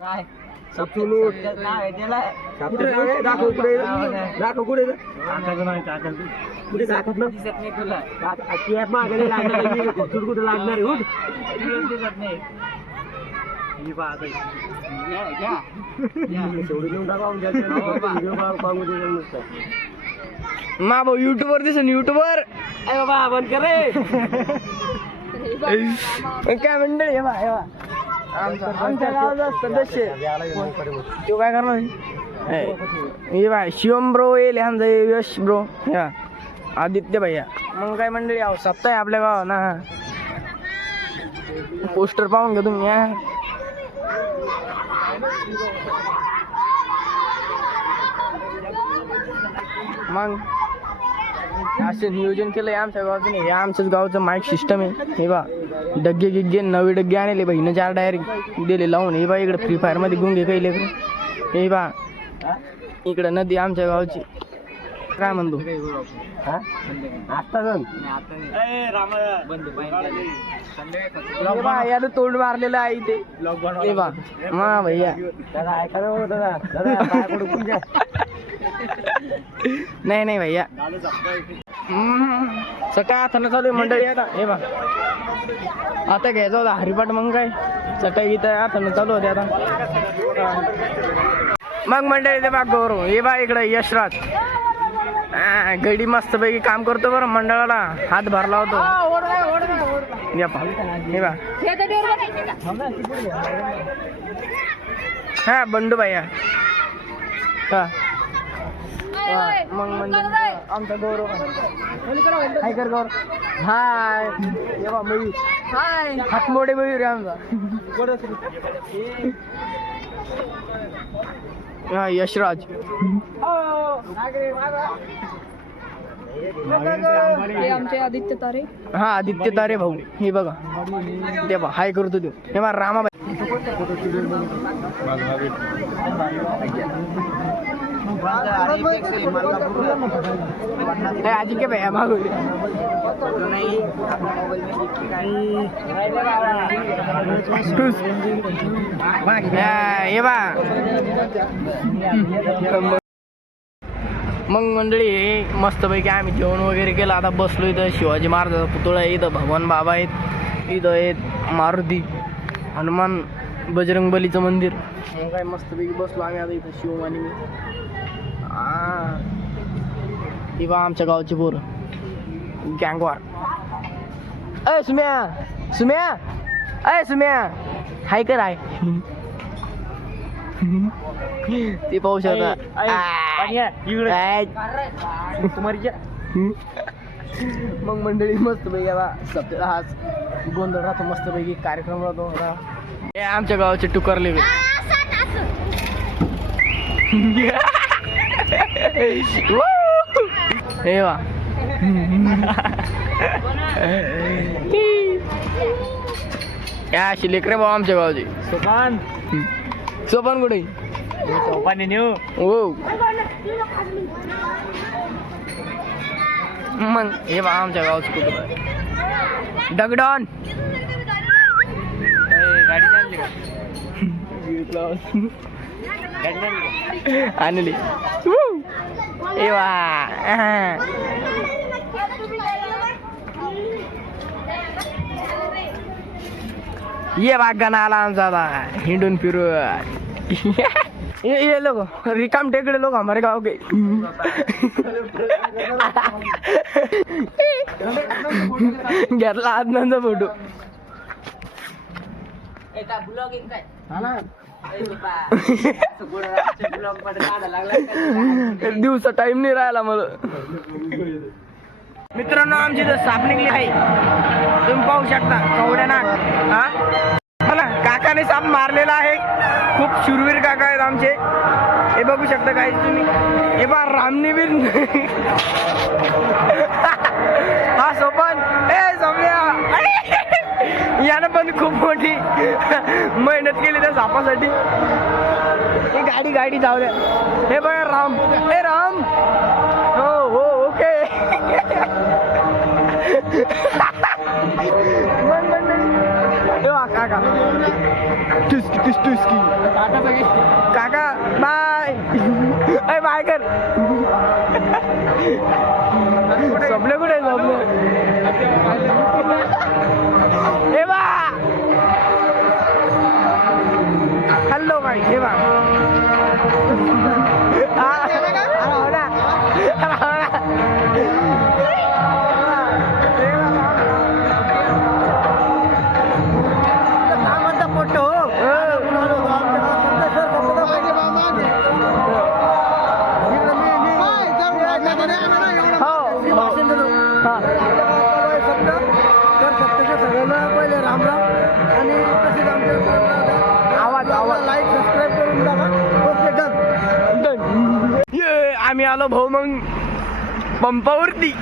काय सपसून दाखव कुठे दाखव कुठे कुठे दाखवत ना दिसत नाही तुला मागे लागणार कुठे लागणार आहे उठ दिसत नाही मा भाऊ युट्यूबर दिसन युट्यूबर बाबा बंद करे काय मंडळी हे बा आमच्या गावाचा सदस्य तो काय करणार हे बाय शिवम ब्रो येईल ह्यांचा यश ब्रो ह्या आदित्य भैया मग काय मंडळी आहो सप्ताह आहे आपल्या गावात ना पोस्टर पाहून घ्या तुम्ही या मग असे नियोजन केलंय आमच्या गावाचं नाही हे आमच्याच गावचं माईक सिस्टम आहे हे बा डग्गे गिग्गे नवे डग्गे आणले बहिणं 4 डायरेक्ट दिले लावून हे बा इकडे फ्री फायर मध्ये गुंगे काही लेकर हे बा इकडे नदी आमच्या गावची काय म्हणतो याला तोंड मारलेलं आहे ते मा भैया नाही नाही भैया सकाळ आता चालू आहे मंडळी आता हे बा आता घ्यायचं होता हरिपाठ मग काय सकाळी गीता आता चालू होते आता मग मंडळी ते बा गौरव हे बा इकडे यशराज गडी मस्त पैकी काम करतो बरं मंडळाला हात भरला होतो हे बा हा बंडू भैया हा मग म्हणजे आमचा गौरव हाय कर गौरव हाय मयूर हाय हात मोठे मयूर आहे आमचा हा यशराज आमचे आदित्य तारे हा आदित्य तारे भाऊ हे बघा ते बा हाय करतो तू हे बा रामा आजी के भैया भागो हे बा मग मंडळी मस्तपैकी आम्ही जेवण वगैरे केलं आता बसलो इथं शिवाजी महाराजाचा पुतळा आहे इथं भगवान बाबा आहेत इथं आहेत मारुती हनुमान बजरंग बलीचं मंदिर मग काय मस्तपैकी बसलो आम्ही आता इथं शिव आणि मी ही बा आमच्या गावची पोरं गँगवार अय सुम्या सुम्या अय सुम्या हाय कर आहे ते पाहू शकता मग मंडळी मस्त पैकी आता सप्ताह हाच गोंधळ राहतो मस्त पैकी कार्यक्रम राहतो हे आमच्या गावाचे टुकारले हे वा या अशी लेकरे भाऊ आमच्या गावाची सोपान सोपान कुठे सोपाने नेऊ हो मग हे बा आमच्या गावाचं कुठं दगडॉन गाडी आणली का आणली ए वा ये बागाना आला आमचा आता हिंडून फिरू ये लोग रिकाम टेकडे लोग हमारे गाँव के घेतला आनंद फोटो दिवसा टाइम नाही राहिला मला मित्रांनो आमची तर साप निघली आहे तुम्ही पाहू शकता कवड्या नाक हा ना काकाने साप मारलेला आहे खूप शूरवीर काका आहेत आमचे हे बघू शकता काय तुम्ही हे बा रामनीवीर हा सोपान ए समजा यानं पण खूप मोठी मेहनत केली त्या सापासाठी गाडी गाडी जाऊ द्या हे बघा राम हे राम हो हो ओके काका टुसकी काका बाय अय बाय कर झोपले कुठे झोपले हे बा हॅलो बाई हे बा पहिले राम राम आणि तसेच आमच्या आवाज लाईक सबस्क्राईब करून टाका. Okay done. ये आम्ही आलो भाऊ मग पंपावरती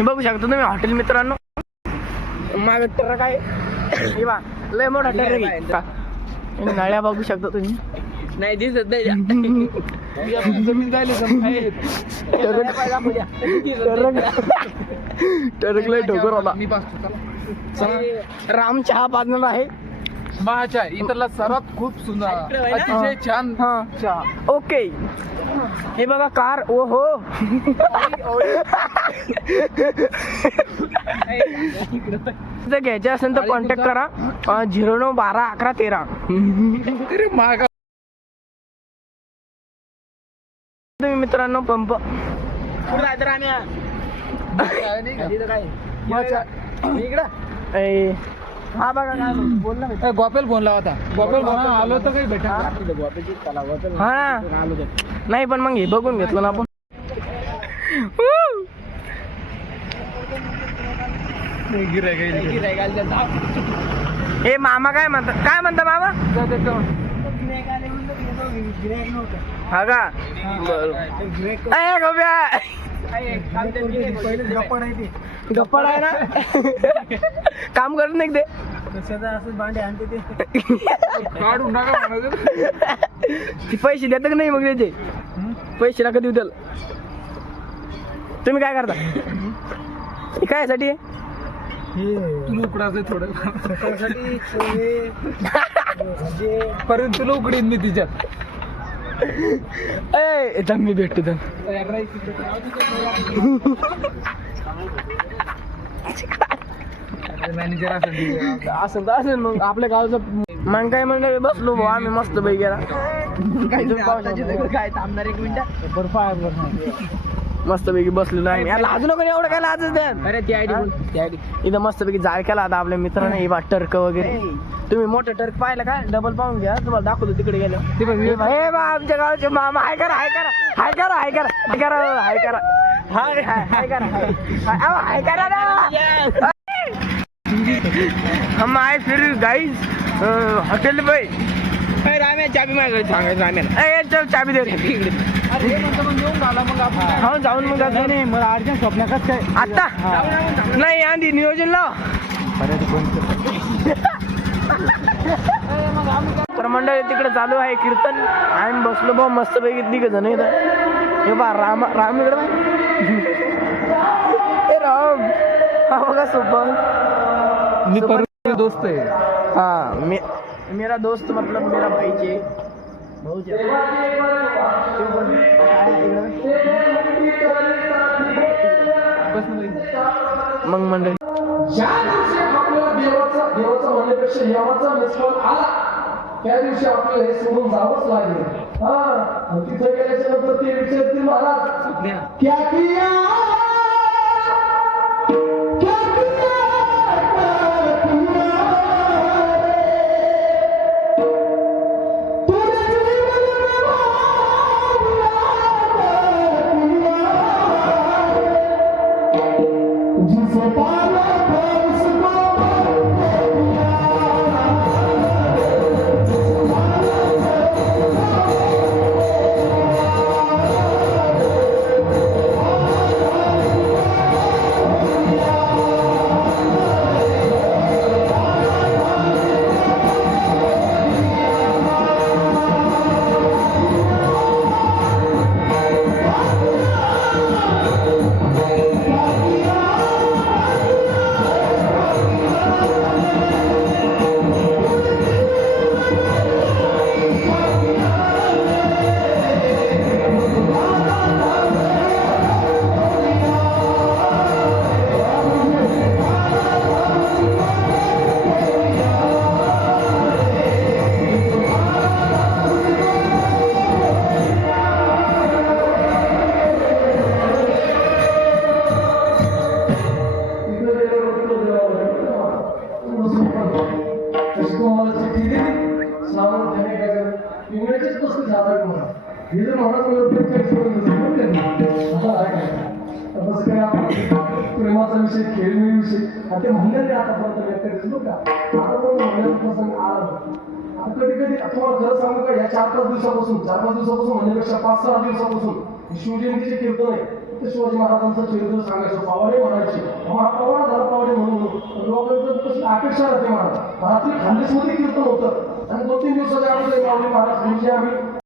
बघू शकतो तुम्ही हॉटेल मित्रांनो माझं ट्रक आहे हे बा लय मोठा ट्रक आहे नळ्या बघू शकता तुम्ही नाही दिसत नाही जमीन जायला ट्रक लय ठोकर होता राम चहा पाजणार आहे चहा इथला सर्वात खूप सुंदर अतिशय छान चहा. ओके हे बघा कार ओ हो जर घ्यायचे असेल तर कॉन्टॅक्ट करा 09121113 तुम्ही मित्रांनो पंप हा बघा काय बोल ना गोपेल फोन होता गोपेल फोन आलो तर काही भेटा हा ना नाही पण मग हे बघून घेतलं ना आपण हे मामा काय म्हणता मामा हा का गप्पड आहे ना काम करत नाही ते भांडे आणते ते काढून टाका पैसे देतात का नाही मग त्याचे पैसे नका देऊ त्याला तुम्ही काय करता हे काय साठी तुला उकडायचं थोडं सकाळसाठी परंतु तुला उकडीन मी तिच्यात ए मी भेटतो तर मॅनेजर असेल असं मग आपल्या गावचं मग काय म्हणलं बसलो भाऊ आम्ही मस्त पैकी गेला काय थांबणार 1 मिनिट मस्त पैकी बसलेलो आहे यार लाजू नको एवढं काय लाजच द्या अरे ती आयडी इथं मस्त पैकी जाळ केला आता आपल्या मित्राने हे बा टर्क वगैरे तुम्ही मोठं टर्क पाहिलं का डबल पाहून घ्या तुम्हाला दाखवतो तिकडे गेलो हे बा आमच्या गावचे मामा हाय करा हाय करा हाय करा हाय करा हाय करा हाय करा हाय हाय हाय करा हाय करा ना हम आए फिर गाइस हॉटेल पे राम्या चाबी मागायला सांगायचं आम्हाला चाबी दे हा जाऊन मग नाही मला अर्जंट स्वप्नाकाच काय आता नाही आधी नियोजन लाव तर मंडळी तिकडे चालू आहे कीर्तन आम्ही बसलो बा मस्त पैकी तिघ जण इथं हे बा राम राम इकडे ए राम हा बघा सोबत मी परंतु दोस्त आहे हाँ मेरा दोस्त मतलब मेरा भाई चे मग मंडळी ज्या दिवशी आपल्याला देवाचा म्हणण्यापेक्षा देवाचा निष्फळ आला त्या दिवशी आपल्याला हे सोडून जावंच लागेल हा तिथे गेल्याच्या नंतर ते विचारतील महाराज क्या किया चिठ्ठी दिली श्रावण त्याने काय केलं इंग्रजीच 35,000 म्हणा हे जर म्हणत तसं काय आपण प्रेमाचा विषय खेळणी विषय आणि ते म्हणले आतापर्यंत व्यक्त दिसलो का आता पण म्हणण्याचा प्रसंग आला आता कधी कधी तुम्हाला खरं सांगू का या 4-5 दिवसापासून म्हणण्यापेक्षा 5-6 दिवसापासून शिवजयंतीचे कीर्तन आहे ते शिवाजी महाराजांचं चरित्र सांगायचं पावडे म्हणायचे मग हा पावडा झाला पावडे म्हणून लोकांचं कशी अपेक्षा राहते महाराज रात्री खानदेशमध्ये कीर्तन होतं आणि 2-3 दिवसाच्या अगोदर महाराज म्हणजे आम्ही